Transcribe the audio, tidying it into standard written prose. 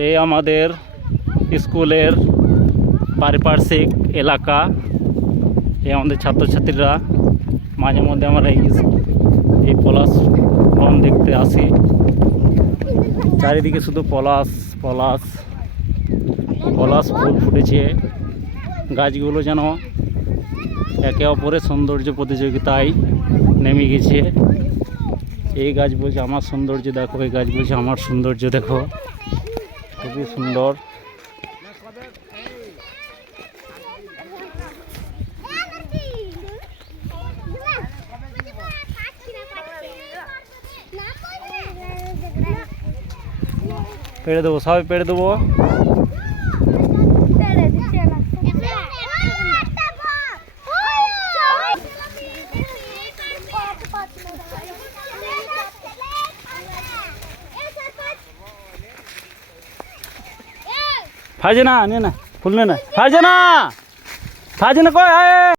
এই আমাদের স্কুলের পারিপার্শ্বিক এলাকা। এই আমাদের ছাত্রছাত্রীরা মাঝে মধ্যে আমরা এই পলাশ বন দেখতে আসি। চারিদিকে শুধু পলাশ পলাশ পলাশ ফুল ফুটেছে। গাছগুলো যেন একে অপরের সৌন্দর্য প্রতিযোগিতায় নেমে গেছে। এই গাছ বলছে আমার সৌন্দর্য দেখো, এই গাছ বলছে আমার সৌন্দর্য দেখো। খুবই সুন্দর। পেড়ে দেবো, সবাই পেড়ে দেবো। ফাজে না নে না ফুল নে না ফাজে না কয়